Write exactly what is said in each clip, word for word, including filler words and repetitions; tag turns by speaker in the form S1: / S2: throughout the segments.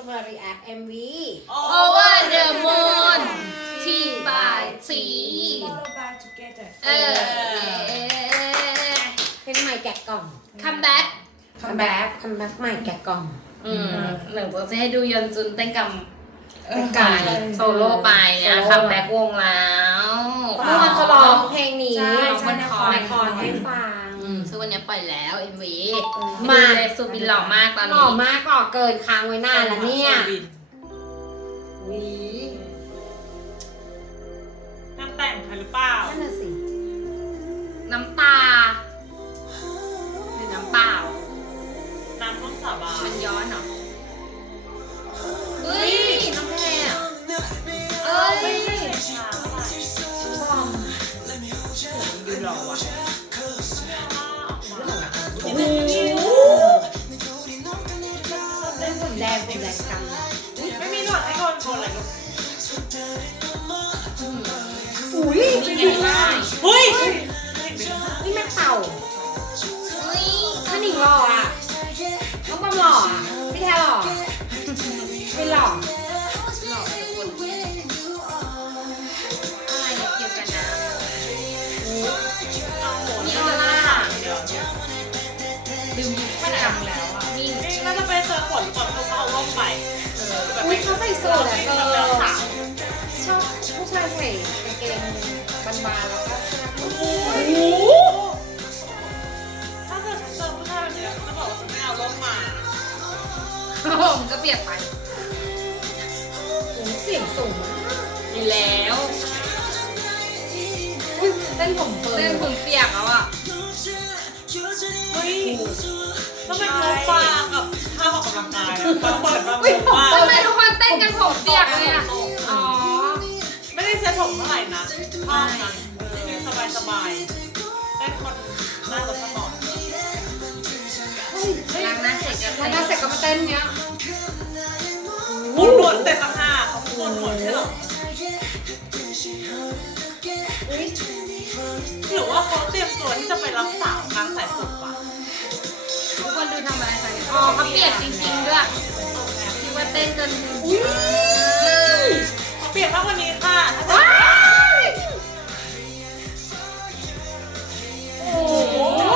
S1: มา react เอ็ม วี
S2: Over the Moon ที่บายสี เออ
S1: เป็นใหม่แกะกล่อง
S2: คัมแบ็ก
S1: คัมแบ็กคัมแบ็กใหม่แกะกล่อง
S2: อืมหนึ่งจะให้ดูยอนจุนเต้นกับ
S1: เป็นไก่
S2: โซโล่ไปนะคัมแบ็กวงแล้ว
S1: เมื่อวานเขาร้องเพลงนี้
S2: ใช่ใช่
S1: ในคอนในคอนให้ฟัง
S2: อืมซึ่งวันนี้ปล่อยแล้ว เอ็ม วี
S1: มา
S2: มาเลยซูบินหล่อมากตอน
S1: หล่อ
S2: นี้
S1: มากหล่อเกินค้างไว้นานแล้วเนี่ยวิ
S3: งานแต่งใครหรือเปล่า
S1: นั่นน่ะสิ
S2: น้ำตาหรือน้ำเปล่า
S3: น้ำต้องสาบาน
S2: มันย้อนเหรอเฮ้ยน้องแพรอ่ะเอ้ย
S3: ไม่ใช่ชาเท่าไหร่
S1: บอม
S3: ยืนรอวะ
S1: โอ้โหเล่นผมแดงผมแดงกำ
S3: ไม่มีหนวดให้โดนโชว์อะไรลูก
S1: อุ้ย
S2: นี่ไงได้
S3: เฮ้ย
S1: นี่แม่เต่า
S2: เฮ้ย
S1: ถ้าหนิงหล่ออ่ะน้องบอมหล่ออ่ะพี่แท้หล่อไม่หล่อ
S2: หล่อทุกคนอะไรเนี่ยเกี่ยวกันนะ
S3: เอาโห
S2: มี
S3: นี่
S2: ออ
S3: ก็
S2: ร่า
S3: ล่าเดี๋ยวเนี่ย
S2: ดื่มไม่ได้แล้วอ่ะมี
S3: นี่น่าจะไปเจอฝนก่อนเขาเอาร่มไปเออแบบ
S1: อุ้
S3: ไป
S1: ยเขาใส่สูทอ่ะเธอ
S3: แบบสาว
S1: ชอบผู้ชายใส่กางเกงบานๆแล้วก็เสื้อ
S3: โอ้โหถ้าเกิดฉันเจอผู้ชายแบบนี้จะบอกว่าฉันไม่เอาร่มมา
S2: ผมก็เปียกไป
S1: เสียงสูงมาก
S2: มีแล้ว
S1: อุ้ยเต้นผมเปิด
S2: เต้นผมเปียกแล้วอ่ะ
S3: เฮ้ยทำไมเขาฟางกับท่าออกกำลังกายอะมันเปิดมาผมว่า
S2: ทำไมทุกคนเต้นกันผมเปียกเลยอ่ะอ๋อ
S3: ไม่ได้เซ็ตผมเท่าไหร่นะชอบนะมีสบายสบายๆได้คนหน้ารถสปอร์ต
S2: ล้างหน้าเสร็จก็
S1: แล้ว
S2: เต้น
S1: ก็เสร็จก็มาเต้นเนี้ย
S3: มุนหนวดแต่ต่างหากเขามุนหนวดใช่หรอ
S1: อุ้ย
S3: หรือว่าเขาเตรียมตัวที่จะไปรับสาวการใส่ผมวะ
S2: ทุกคนดูทำอะไรกันอ๋อเขาเปียกจริงๆด้วยคิดว่าเต้นจน
S1: อุ้ย
S3: เขาเปลี่ยนมากกว่านี้ค่ะ
S1: ว้าย
S3: โอ้โห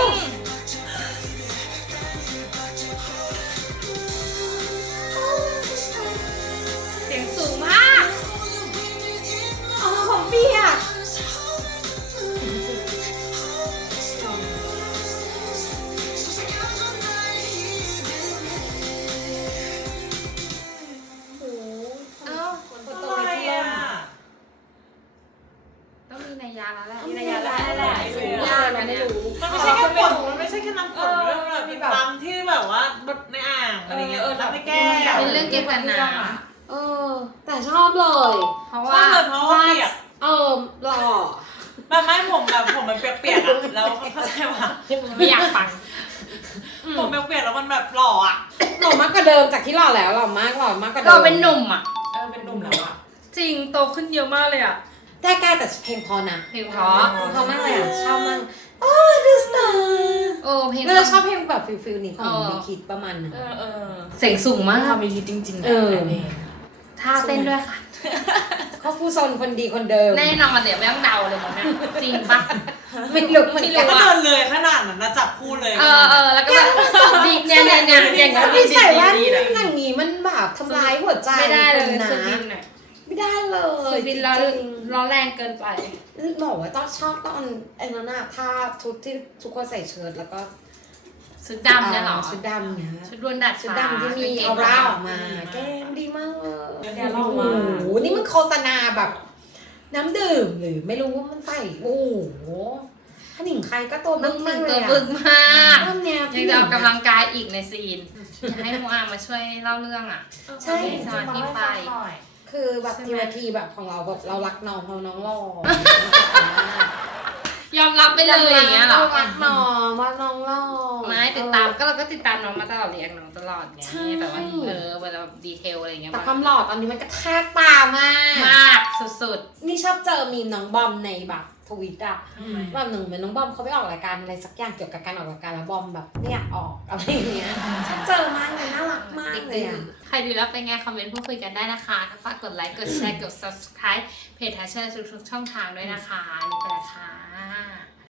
S2: เสียงสูงมาก
S1: อ๋อผมเปียกโอ้โห
S2: เอ้า
S1: คนตัวโต
S3: อะไร
S1: เลยที่
S3: อ่ะ
S2: ต้องมีนัยยะแล้วแหละ
S1: มีระยะแล้วแหละ
S3: มี
S1: สู
S3: ระ
S1: ง
S3: ยะ
S1: ยากนะไม่รู้
S3: มันไม่ใช่แค่ฝนมันไม่ใช่แค่น้ำฝนด้วยมันแบบมีน้ำที่แบบว่าในอ่างอะไรเงี้ยน้ำในแก้ว
S2: เป็นเรื่องเกี่ยวกับน้
S1: เออ แต่ชอบเลย
S2: ำเพราะ
S3: ช
S2: ว่า
S3: อบเลยเพราะว่าเปียก
S1: เออหล่อ
S3: แบบไม่ผมแบบผมมันเปียกๆอ่ะแล้วเข้าใจป่ะ
S2: ไม่อยากฟัง
S3: ผมเปียกๆแล้วมันแบบหล่ออ่ะ
S1: หล่อมากกว่าเดิมจากที่หล่อแล้วหล่อมากหล่อมากกว่าเดิม
S2: เราเป็นหนุ่มอ่ะ
S3: เออเป็นหนุ่มแล้วอ่ะ
S2: จริงโตขึ้นเยอะมากเลยอ่ะ
S1: แต่แกแต่เพลงพอนะ
S2: เพลงเพราะ
S1: เพราะมากเลยอ่ะชอบมากโอ้ดูสตาร์
S2: โอ้เพลง
S1: เราชอบเพลงแบบฟิลฟิลนี้ของบีคิดประมาณนั้น
S3: เออเออ
S2: เสียงสูงมาก
S4: ความมีทีจริงๆ
S1: เออ
S2: ท่าเต้นด้วยค่ะ
S1: เขาผู้ซนคนดีคนเดิม
S2: แน่นอนเดี๋ยวไม่ต้องเดาเลยมั้งนะจริงปะ
S1: ไม่รู้เหมือนกัน
S3: ก็เดินเลยขนาดนั้นนะจับคู่เลย
S2: เออเออแล้วก็แบบดีเนี่ยเนี่ยเนี่ยอย่างนั้น
S1: ไม่ใส่แว่น
S3: ดีๆนะ
S1: อย่างนี้มันแบบทำร้ายหัวใจ
S2: ไม่ได้เลย
S1: คนนะ
S2: สุบินหน่อย
S1: ไม่ได้เลย
S2: สุบินเรา
S1: จริง
S2: ร้อนแรงเกินไป
S1: ๆบอกว่าต้องชอบตอนไอ้นั่นน่ะท่าชุดที่ทุกคนใส่เชิ้ตแล้วก็
S2: ชุดดำเนี่ยเหรอ
S1: ชุดดำเนี่ย
S2: ชุดดวนดัด
S1: ชุดดำที่มี
S2: ก
S1: เอา
S2: ง
S1: ร่า
S2: ดำ
S1: ออกมาแกมดีมากเลย
S3: เดี๋ยวเรา
S1: โอ้
S3: มา
S1: โหนี่มันโฆษณาแบบ น้ำดื่มหรือไม่รู้ว่ามันใส่โอ้โหถ้าหนิงใครก็ตัว
S2: บึ้
S1: บึ้
S2: ง
S1: ง
S2: มึ
S1: มาง กเล
S2: ตัวย
S1: อะ
S2: บึ้งมาก
S1: เริ่มแนว
S2: ยั
S1: พี่
S2: ง
S1: ห
S2: จะ
S1: นิ
S2: ออกกำลังกายอีกในซีนอยากให้โมอามาช่วยเล่าเรื่องอ่ะ
S1: ใช่
S2: สมาธิไป
S1: คือแบบ
S2: ใช่
S1: ที
S2: ไหม
S1: ละทีแบบของเราแบบเรารักน้องเราน้องหล่อย
S2: อมรับไปเลยอย่างเงี้ยเหรอ
S1: รักน้องว่าน้องหล่อ
S2: ไม่ติดตามก็เราก็ติดตามน้องมาตลอดเรียกน้องตลอดไง
S1: ใช่
S2: แต่ว่าเออเวลาดีเทลอะไรเงี้ย
S1: แต่ความหล่อตอนนี้มันกระแทกตามาก
S2: มากสุด
S1: นี่ชอบเจอมีมน้องบอมในแบบทวิตอะ
S2: ๆ
S1: แบบหนึ่งเหมือนน้องบอมเขาไปออกรายการอะไรสักอย่างเกี่ยวกับการออกรายการแล้วบอมแบบเนี่ยออกอะไรอย่างเงี้ยชอบเจอมากเลยน่ารักมาากเลยอะ
S2: ใครดูแล้วเป็นไงคอมเมนต์พูดคุยกันได้นะคะฝากกดไลค์กดแชร์กด subscribe เพจทัชเชอร์ทุกๆช่องทางด้วยนะคะนี่ไปละค่ะ